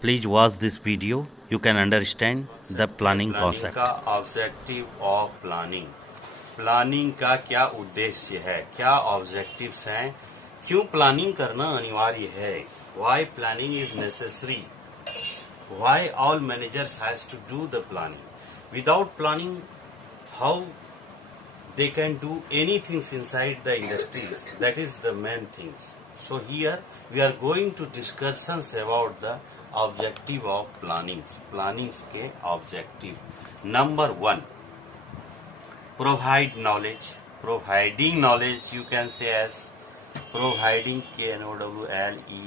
Please watch this video. You can understand the planning planning concept. का objective of planning. Planning का क्या उद्देश्य है, क्या ऑब्जेक्टिव्स हैं, क्यों प्लानिंग करना अनिवार्य है, why planning is necessary, why all managers has to do the planning, without planning how they can do anything inside the industries. That is the main things. So here we are going to discussions about the objective of plannings के objective. Number 1, provide knowledge. Providing knowledge you can say as providing knowledge,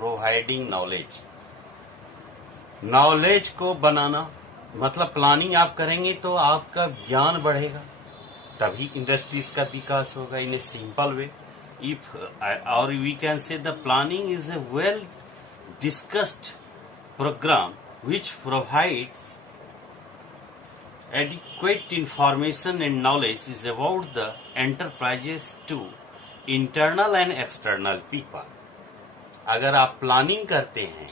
providing knowledge. Knowledge को बनाना मतलब planning आप करेंगे तो आपका ज्ञान बढ़ेगा, तभी इंडस्ट्रीज का विकास होगा in a simple way. If or we can say the planning is a well discussed programme which provides adequate information and knowledge is about the enterprises to internal and external people. अगर आप planning करते हैं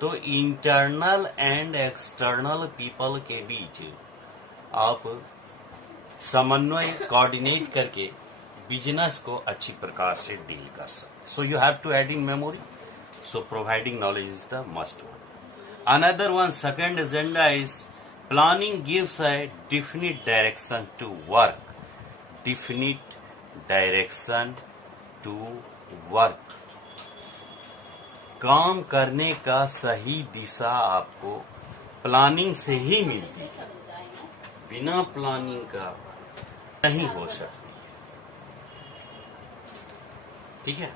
तो internal and external people के बीच आप समन्वय coordinate करके business को अच्छी प्रकार से डील कर सकते। So you have to add in memory, so providing knowledge is the must one. Another one, second agenda is planning gives a definite direction to work, definite direction to work. काम करने का सही दिशा आपको planning से ही मिलती है, बिना planning का नहीं हो सकती। ठीक है,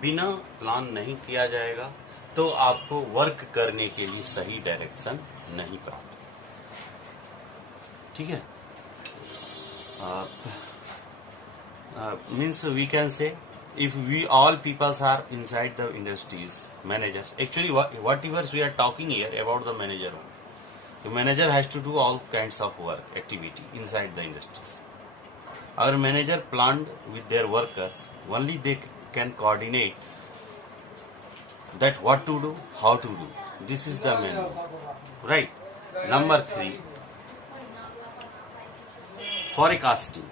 बिना प्लान नहीं किया जाएगा तो आपको वर्क करने के लिए सही डायरेक्शन नहीं प्राप्त। ठीक है, means we can say if we all peoples are inside the industries, managers actually whatever we are talking here about the manager, the manager has to do all kinds of work activity inside the industries. Our manager planned with their workers, only they can coordinate that what to do, how to do. This is the main, right? Number 3, forecasting.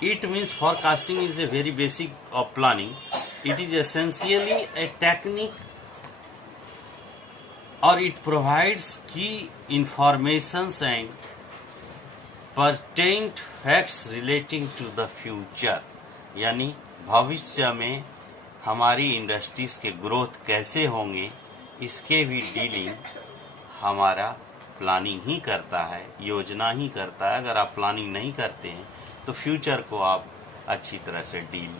It means forecasting is a very basic of planning. It is essentially a technique or it provides key informations and pertinent facts relating to the future. यानी भविष्य में हमारी industries के growth कैसे होंगे इसके भी dealing हमारा प्लानिंग ही करता है, योजना ही करता है। अगर आप प्लानिंग नहीं करते हैं तो फ्यूचर को आप अच्छी तरह से डील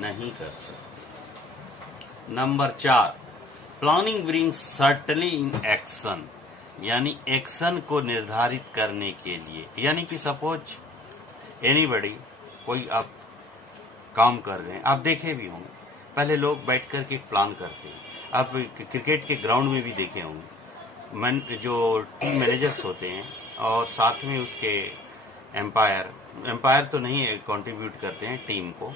नहीं कर सकते। Number 4, planning brings certainly in action, यानी एक्शन को निर्धारित करने के लिए। यानी कि सपोज एनीबडी, कोई आप काम कर रहे हैं, आप देखे भी होंगे पहले लोग बैठ कर के प्लान करते हैं। आप क्रिकेट के ग्राउंड में भी देखे होंगे जो टीम मैनेजर्स होते हैं और साथ में उसके एम्पायर तो नहीं कंट्रीब्यूट करते हैं टीम को,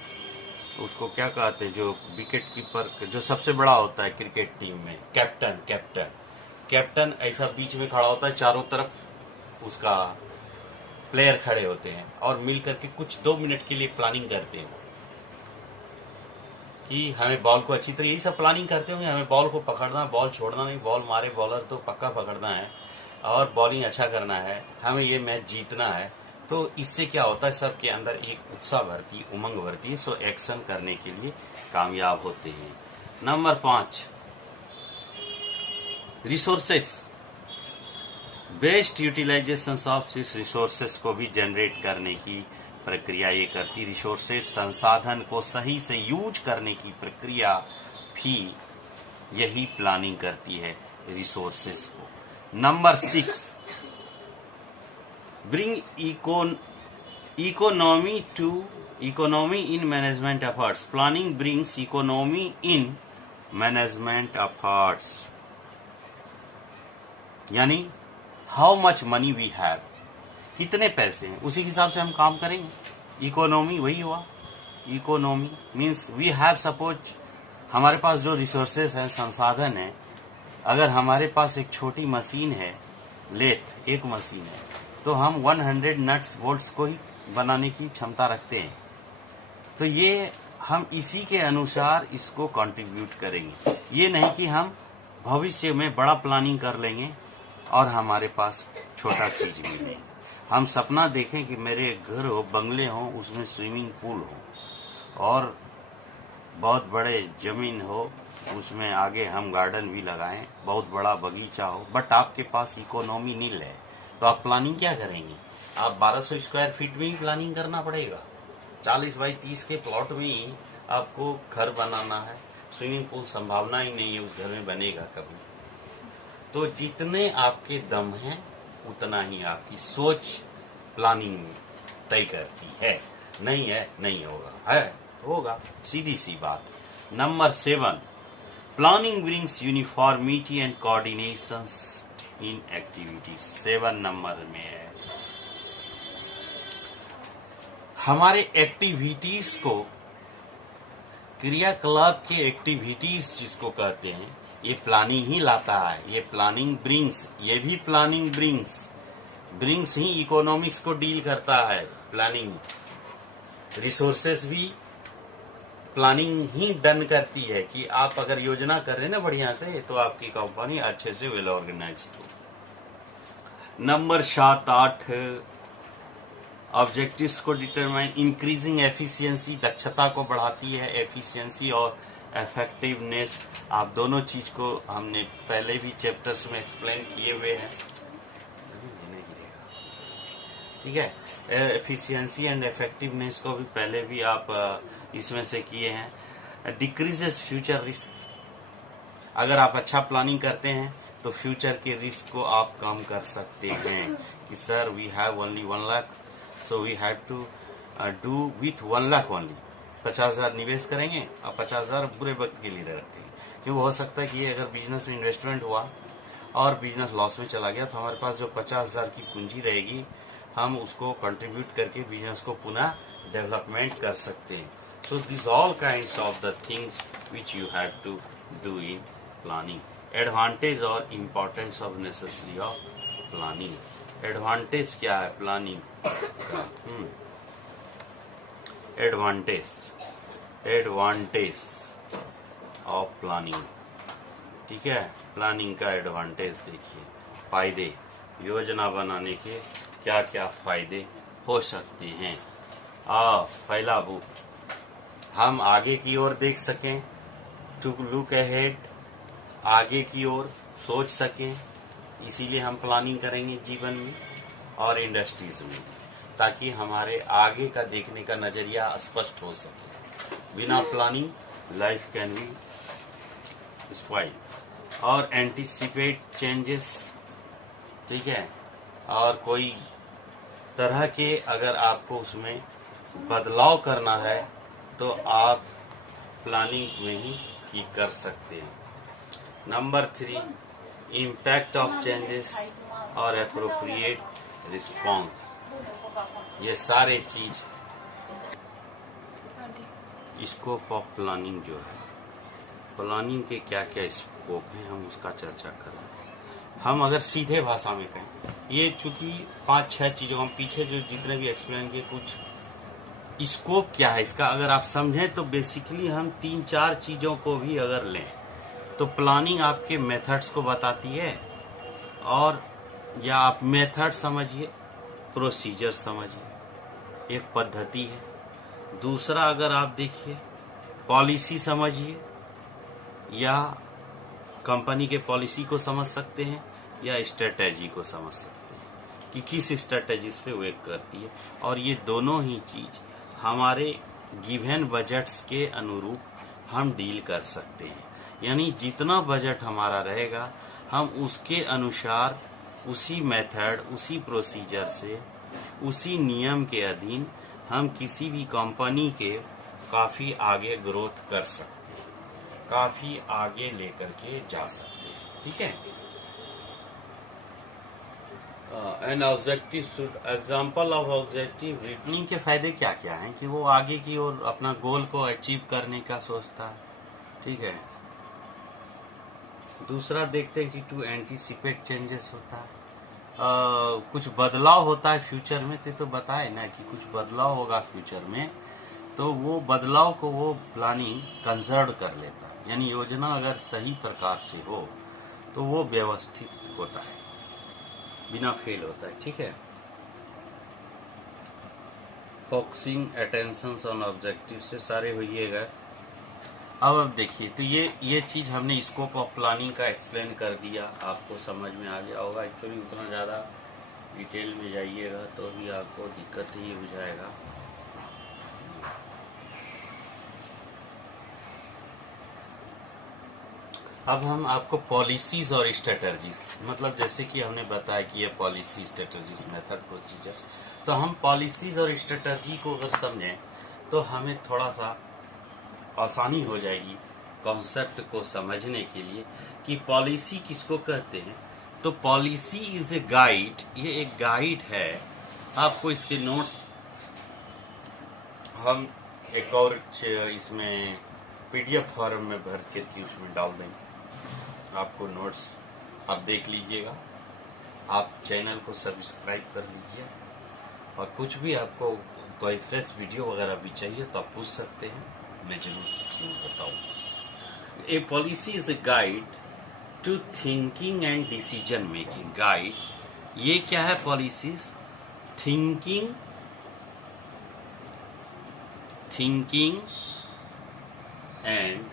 उसको क्या कहते हैं, जो विकेट कीपर जो सबसे बड़ा होता है क्रिकेट टीम में, कैप्टन ऐसा बीच में खड़ा होता है, चारों तरफ उसका प्लेयर खड़े होते हैं और मिल करके कुछ 2 मिनट के लिए प्लानिंग करते हैं कि हमें बॉल को अच्छी तरह, यही सब प्लानिंग करते होंगे, हमें बॉल को पकड़ना, बॉल छोड़ना नहीं, बॉल मारे बॉलर तो पक्का पकड़ना है और बॉलिंग अच्छा करना है, हमें ये मैच जीतना है। तो इससे क्या होता है, सबके अंदर एक उत्साह भरती, उमंग भरती है, सो एक्शन करने के लिए कामयाब होते हैं। Number 5, resources, best utilisation of इस रिसोर्सेस को भी जनरेट करने की प्रक्रिया ये करती। रिसोर्सेस संसाधन को सही से यूज करने की प्रक्रिया भी यही प्लानिंग करती है रिसोर्सेस को। Number 6, bring economy in management efforts. Planning brings economy in management efforts, यानी how much money we have, कितने पैसे हैं उसी हिसाब से हम काम करेंगे। इकोनॉमी वही हुआ, economy means we have suppose, हमारे पास जो रिसोर्सेस हैं, संसाधन है, अगर हमारे पास एक छोटी मशीन है, लेथ एक मशीन है, तो हम 100 नट्स बोल्ट्स को ही बनाने की क्षमता रखते हैं। तो ये हम इसी के अनुसार इसको कंट्रीब्यूट करेंगे। ये नहीं कि हम भविष्य में बड़ा प्लानिंग कर लेंगे और हमारे पास छोटा चीज मिले। हम सपना देखें कि मेरे घर हो, बंगले हो, उसमें स्विमिंग पूल हो और बहुत बड़े जमीन हो, उसमें आगे हम गार्डन भी लगाएं, बहुत बड़ा बगीचा हो, बट आपके पास इकोनॉमी नील है, तो आप प्लानिंग क्या करेंगे? आप 1200 स्क्वायर फीट में ही प्लानिंग करना पड़ेगा। 40 बाई 30 के प्लॉट में ही आपको घर बनाना है, स्विमिंग पूल संभावना ही नहीं है उस घर में बनेगा कभी। तो जितने आपके दम है उतना ही आपकी सोच प्लानिंग में तय करती है। नहीं है, नहीं होगा, है होगा, सीधी सी बात। Number 7, planning brings uniformity and coordination in activities. 7 number में है, हमारे एक्टिविटीज को, क्रियाकलाप के एक्टिविटीज जिसको कहते हैं, ये प्लानिंग ही लाता है। ये प्लानिंग ब्रिंग्स, ये भी प्लानिंग ब्रिंग्स ही इकोनॉमिक्स को डील करता है। प्लानिंग रिसोर्सेस भी प्लानिंग ही डन करती है कि आप अगर योजना कर रहे हैं ना बढ़िया से, तो आपकी कंपनी अच्छे से वेल ऑर्गेनाइज्ड हो। नंबर 7, 8 ऑब्जेक्टिव्स को डिटरमाइन, इंक्रीजिंग एफिशिएंसी, दक्षता को बढ़ाती है। एफिशिएंसी और इफेक्टिवनेस, आप दोनों चीज को हमने पहले भी चैप्टर्स में एक्सप्लेन किए हुए हैं, ठीक है। एफिशिएंसी एंड इफेक्टिवनेस को भी पहले भी आप इसमें से किए हैं। डिक्रीजेस फ्यूचर रिस्क, अगर आप अच्छा प्लानिंग करते हैं तो फ्यूचर के रिस्क को आप कम कर सकते हैं कि sir we have only 1 lakh, so we have to do with 1 lakh only. 50,000 निवेश करेंगे और 50,000 बुरे वक्त के लिए रखेंगे, क्योंकि हो सकता है कि ये अगर बिजनेस में इन्वेस्टमेंट हुआ और बिजनेस लॉस में चला गया, तो हमारे पास जो 50,000 की पूंजी रहेगी, हम उसको कंट्रीब्यूट करके बिजनेस को पुनः डेवलपमेंट कर सकते हैं। So these all kinds of the things which you have to do in planning. Advantage और importance of necessary of planning. Advantage क्या है प्लानिंग का? एडवांटेज ऑफ प्लानिंग, ठीक है। प्लानिंग का एडवांटेज देखिए, फायदे, योजना बनाने के क्या क्या फायदे हो सकते हैं। पहला बुक, हम आगे की ओर देख सकें, टू लुक अहेड, आगे की ओर सोच सकें, इसीलिए हम प्लानिंग करेंगे जीवन में और इंडस्ट्रीज में, ताकि हमारे आगे का देखने का नजरिया स्पष्ट हो सके। बिना planning life can be spoil. और एंटीसिपेट चेंजेस, ठीक है, और कोई तरह के अगर आपको उसमें बदलाव करना है तो आप प्लानिंग में ही कर सकते हैं। नंबर 3, इम्पैक्ट ऑफ चेंजेस और एप्रोप्रिएट रिस्पॉन्स। ये सारे चीज स्कोप ऑफ प्लानिंग जो है, प्लानिंग के क्या क्या स्कोप है, हम उसका चर्चा कर रहे हैं। हम अगर सीधे भाषा में कहें, ये चूंकि 5-6 चीजों, हम पीछे जो जितने भी एक्सप्लेन किए, कुछ स्कोप क्या है इसका अगर आप समझें, तो बेसिकली हम 3-4 चीजों को भी अगर लें तो प्लानिंग आपके मेथड्स को बताती है, और या आप मेथड समझिए, प्रोसीजर समझिए, एक पद्धति है। दूसरा अगर आप देखिए, पॉलिसी समझिए, या कंपनी के पॉलिसी को समझ सकते हैं या स्ट्रेटेजी को समझ सकते हैं कि किस स्ट्रेटेजीज पे वर्क करती है। और ये दोनों ही चीज हमारे गिवन बजट्स के अनुरूप हम डील कर सकते हैं। यानी जितना बजट हमारा रहेगा, हम उसके अनुसार, उसी मेथड, उसी प्रोसीजर से, उसी नियम के अधीन हम किसी भी कंपनी के काफी आगे ग्रोथ कर सकते हैं, काफी आगे लेकर के जा सकते हैं, ठीक है। An objective should example of objective reasoning के फायदे क्या क्या हैं कि वो आगे की ओर अपना गोल को अचीव करने का सोचता है, ठीक है। दूसरा देखते हैं कि टू एंटीसिपेट चेंजेस होता है, कुछ बदलाव होता है फ्यूचर में, तो बताए ना कि कुछ बदलाव होगा फ्यूचर में, तो वो बदलाव को वो प्लानिंग कंजर्व कर लेता है, यानी योजना अगर सही प्रकार से हो तो वो व्यवस्थित होता है, बिना फेल होता है, ठीक है। फोकसिंग अटेंशन ऑन ऑब्जेक्टिव से सारे होइएगा। अब देखिए, तो ये चीज हमने स्कोप ऑफ प्लानिंग का एक्सप्लेन कर दिया, आपको समझ में आ गया होगा। एक्चुअली उतना ज़्यादा डिटेल में जाइएगा तो भी आपको दिक्कत ही हो जाएगा। अब हम आपको पॉलिसीज और स्ट्रेटजीज, मतलब जैसे कि हमने बताया कि ये पॉलिसी, स्ट्रेटजीज, मेथड, प्रोसीजर्स, तो हम पॉलिसीज और स्ट्रेटजी को अगर समझें तो हमें थोड़ा सा आसानी हो जाएगी कॉन्सेप्ट को समझने के लिए कि पॉलिसी किसको कहते हैं। तो पॉलिसी इज ए गाइड, ये एक गाइड है। आपको इसके नोट्स हम एक और इसमें पीडीएफ फॉर्म में भर करके उसमें डाल देंगे, आपको नोट्स आप देख लीजिएगा। आप चैनल को सब्सक्राइब कर लीजिए, और कुछ भी आपको कोई फ्रेश वीडियो वगैरह भी चाहिए तो आप पूछ सकते हैं, मैं जरूर बताऊंगा। A policy is a guide to thinking and decision making. Guide, ये क्या है policies? Thinking and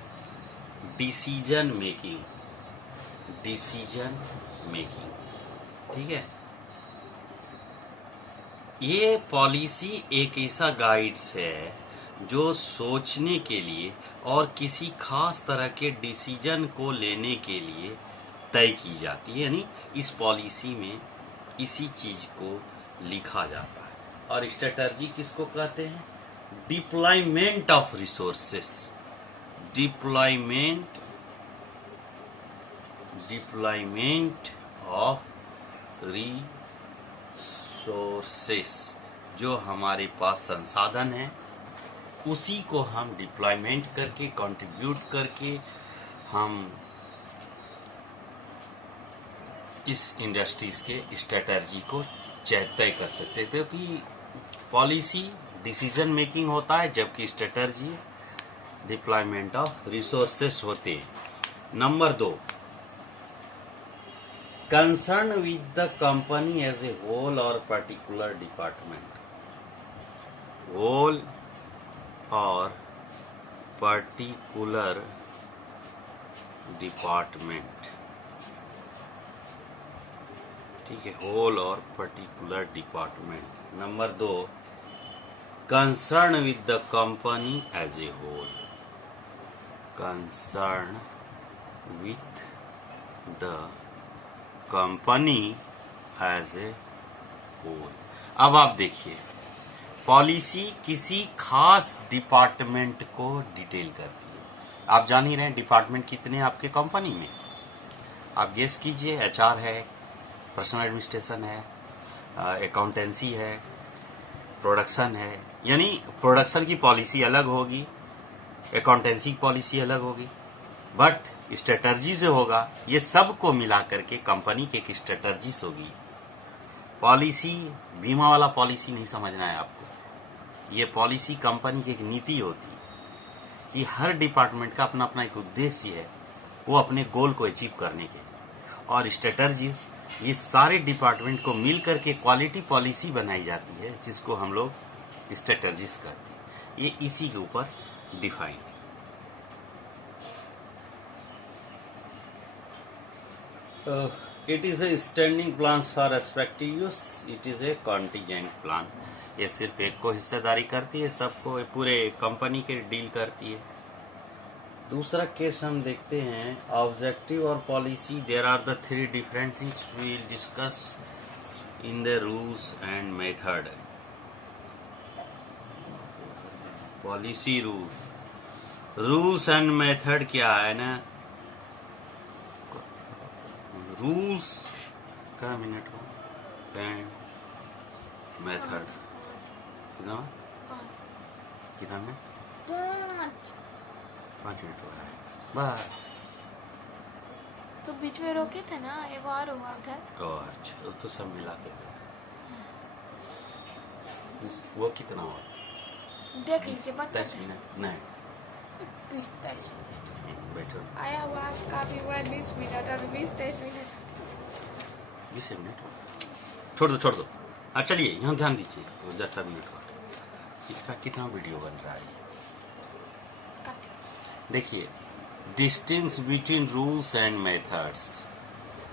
decision making, ठीक है। ये पॉलिसी एक ऐसा गाइड्स है जो सोचने के लिए और किसी खास तरह के डिसीजन को लेने के लिए तय की जाती है, यानी इस पॉलिसी में इसी चीज को लिखा जाता है। और स्ट्रेटजी किसको कहते हैं? Deployment of resources, deployment of resources, जो हमारे पास संसाधन है उसी को हम डिप्लॉयमेंट करके, कंट्रीब्यूट करके हम इस इंडस्ट्रीज के स्ट्रेटजी को तय कर सकते थे। कि पॉलिसी डिसीजन मेकिंग होता है, जबकि स्ट्रेटजी डिप्लॉयमेंट ऑफ रिसोर्सेस होते हैं। Number 2, concern with the company as a whole or particular department, whole or particular department, ठीक है, whole or particular department. Number 2, concern with the company as a whole, concern with the company as a whole. अब आप देखिए, policy किसी खास department को detail करती है। आप जान ही रहे हैं डिपार्टमेंट कितने हैं आपके कंपनी में, आप गेस कीजिए। एचआर है, पर्सनल एडमिनिस्ट्रेशन है, अकाउंटेंसी है, प्रोडक्शन है, यानी प्रोडक्शन की पॉलिसी अलग होगी, अकाउंटेंसी की पॉलिसी अलग होगी, बट स्ट्रेटजी से होगा। ये सब को मिला करके कंपनी की एक स्ट्रेटजी होगी। पॉलिसी बीमा वाला पॉलिसी नहीं समझना है आपको, ये पॉलिसी कंपनी की एक नीति होती है कि हर डिपार्टमेंट का अपना अपना एक उद्देश्य है, वो अपने गोल को अचीव करने के। और स्ट्रेटजीज, ये सारे डिपार्टमेंट को मिल करके क्वालिटी पॉलिसी बनाई जाती है, जिसको हम लोग स्ट्रेटजीज कहते हैं। ये इसी के ऊपर डिफाइन है। It is a standing plan for respective use, it is a contingent plan. ये सिर्फ एक को हिस्सेदारी करती है, सबको पूरे कंपनी के डील करती है। दूसरा केस हम देखते हैं, ऑब्जेक्टिव और policy. There are the 3 different things we will discuss in the rules and method. Policy, rules and method क्या है ना? रूल्स का मिनट हो, एंड मेथड कितना कितना में 5 मिनट हुआ है बस। तो बीच में रोके थे ना, एक और हुआ उधर। अच्छा तो सब मिला के तो वो कितना हुआ? देख लीजिए, बता 10 मिनट नहीं 20-23 मिनट बैठो आया हुआ, काफी हुआ 20 मिनट और 20-23 मिनट। 20 मिनट हुआ। छोड़ दो हाँ चलिए यहाँ ध्यान दीजिए। 10 मिनट हुआ। इसका कितना वीडियो बन रहा है देखिए। Distinction between rules and methods.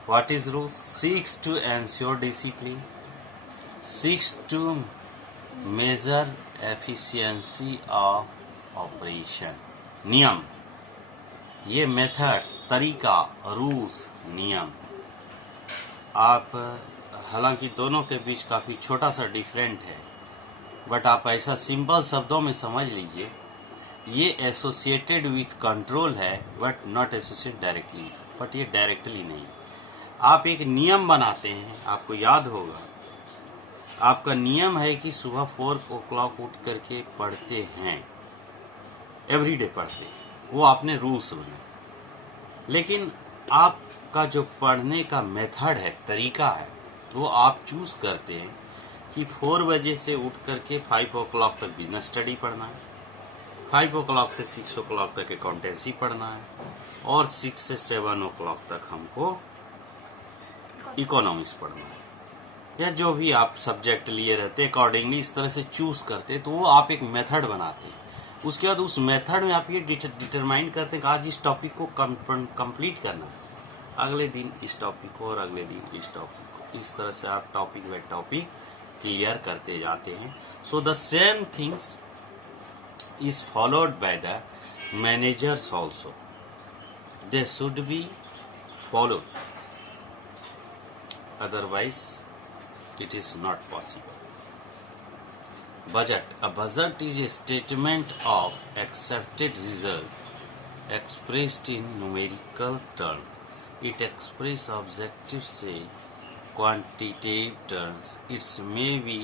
What is rules? Seeks to ensure discipline, seeks to measure efficiency of operation. नियम, ये मेथड्स तरीका, रूल्स नियम। आप हालांकि दोनों के बीच काफी छोटा सा डिफरेंट है, बट आप ऐसा सिंपल शब्दों में समझ लीजिए, ये एसोसिएटेड विथ कंट्रोल है but not associate directly. But ये डायरेक्टली नहीं। आप एक नियम बनाते हैं, आपको याद होगा, आपका नियम है कि सुबह 4 o'clock उठ करके पढ़ते हैं, एवरीडे पढ़ते हैं, वो आपने रूल्स बने। लेकिन आपका जो पढ़ने का मेथड है, तरीका है, वो आप चूज करते हैं कि 4 बजे से उठ करके 5 o'clock तक बिजनेस स्टडी पढ़ना है, 5 o'clock से 6 o'clock तक अकाउंटेंसी पढ़ना है, और 6 से 7 o'clock तक हमको इकोनॉमिक्स पढ़ना है, या जो भी आप सब्जेक्ट लिए रहते अकॉर्डिंगली इस तरह से चूज करते। तो वो आप एक मेथड बनाते हैं। उसके बाद उस मेथड में आप ये डिटरमाइन करते हैं कि आज इस टॉपिक को कंप्लीट करना है, अगले दिन इस टॉपिक को, और अगले दिन इस टॉपिक को। इस तरह से आप टॉपिक बाय टॉपिक क्लियर करते जाते हैं। So the same things is followed by the managers also. They should be followed, otherwise it is not possible. Budget. A budget is a statement of accepted result expressed in numerical terms. It expresses objectives in quantitative terms. It may be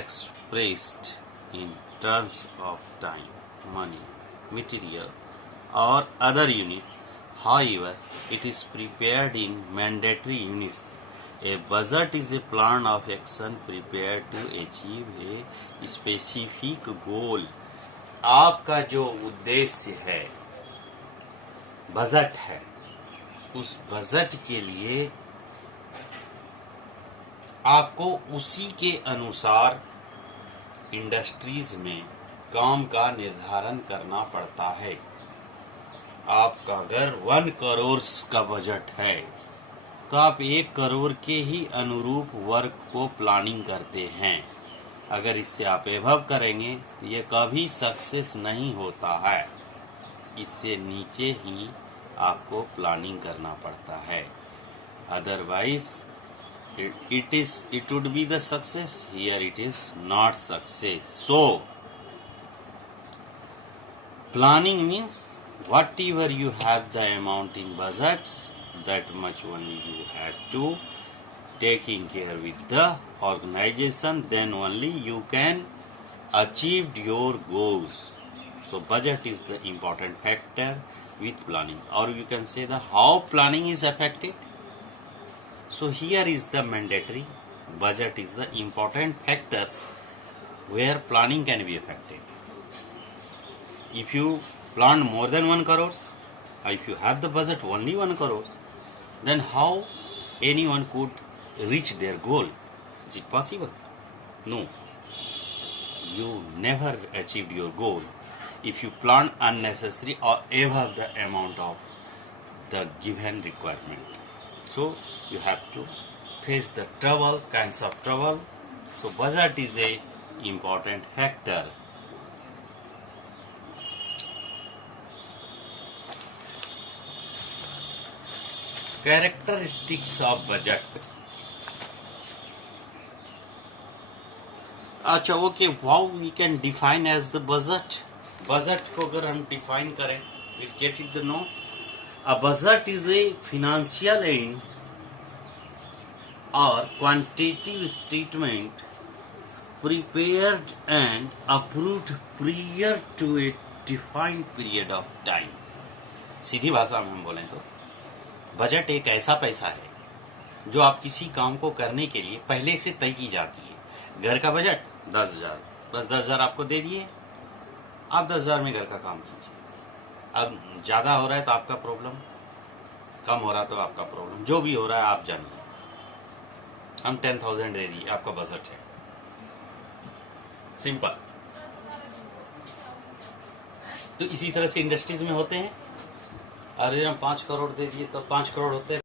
expressed in terms of time, money, material, or other units. However, it is prepared in mandatory units. A budget is a plan of action prepared to achieve a specific goal. आपका जो उद्देश्य है, budget है, उस budget के लिए आपको उसी के अनुसार इंडस्ट्रीज में काम का निर्धारण करना पड़ता है। आपका अगर 1 करोड़ का बजट है तो आप 1 करोड़ के ही अनुरूप वर्क को प्लानिंग करते हैं। अगर इससे आप एभव करेंगे तो ये कभी सक्सेस नहीं होता है। इससे नीचे ही आपको प्लानिंग करना पड़ता है, otherwise it would be the success. Here it is not success. So planning means whatever you have the amount in budgets, that much only you have to taking care with the organization, then only you can achieve your goals. So budget is the important factor with planning, or you can say the how planning is affected. So here is the mandatory, budget is the important factors where planning can be affected. If you plan more than 1 crore, or if you have the budget only 1 crore, then how anyone could reach their goal? Is it possible? No. You never achieved your goal if you plan unnecessary or above the amount of the given requirement. So you have to face the kinds of trouble. So budget is a important factor. Characteristics of budget. अच्छा okay, how we can define as the budget? Budget को अगर हम define करें, we'll get it the know. A budget is a financial aid और quantitative statement prepared and approved prior to a defined period of time। सीधी भाषा में हम बोलें तो बजट एक ऐसा पैसा है जो आप किसी काम को करने के लिए पहले से तय की जाती है। घर का बजट 10,000, बस 10,000 आपको दे दिए, आप 10,000 में घर का काम कीजिए। अब ज्यादा हो रहा है तो आपका प्रॉब्लम, कम हो रहा है तो आपका प्रॉब्लम, जो भी हो रहा है आप जानिए। हम 10,000 दे दिए, आपका बजट है, सिंपल। तो इसी तरह से इंडस्ट्रीज में होते हैं। अरे हम 5 करोड़ दे दिए तो 5 करोड़ होते हैं।